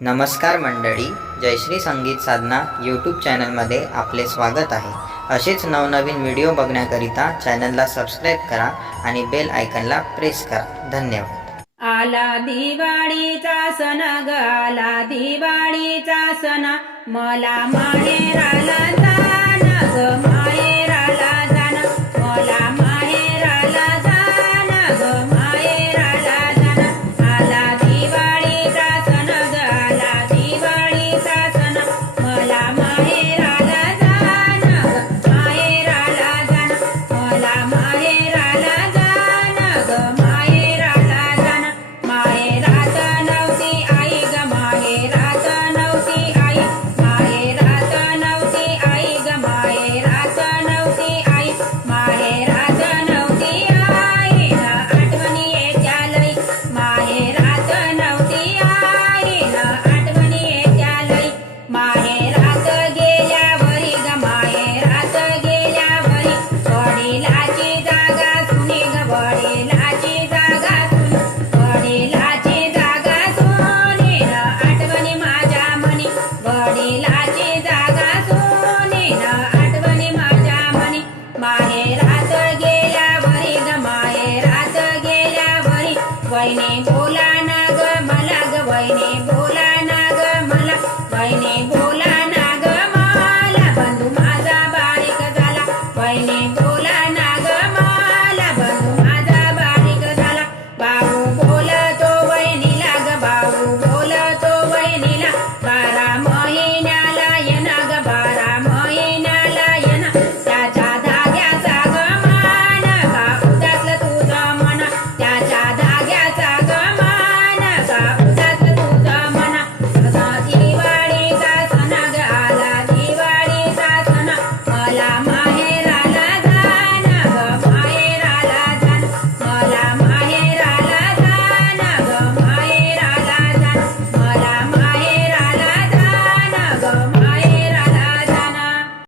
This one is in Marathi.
नमस्कार मंडळी जयश्री संगीत साधना यूट्यूब चॅनलमध्ये आपले स्वागत आहे. असेच नवनवीन व्हिडिओ बघण्याकरिता चॅनलला सबस्क्राईब करा आणि बेल आयकनला प्रेस करा. धन्यवाद. आला दिवाळीचा सण ग आला दिवाळीचा सण. मला माहेराला ग वहिने बोला ना ग मला ग वहिने बोला ना मला. वहिने बोला ना मला. बंधू माझा बारीक झाला. वहिने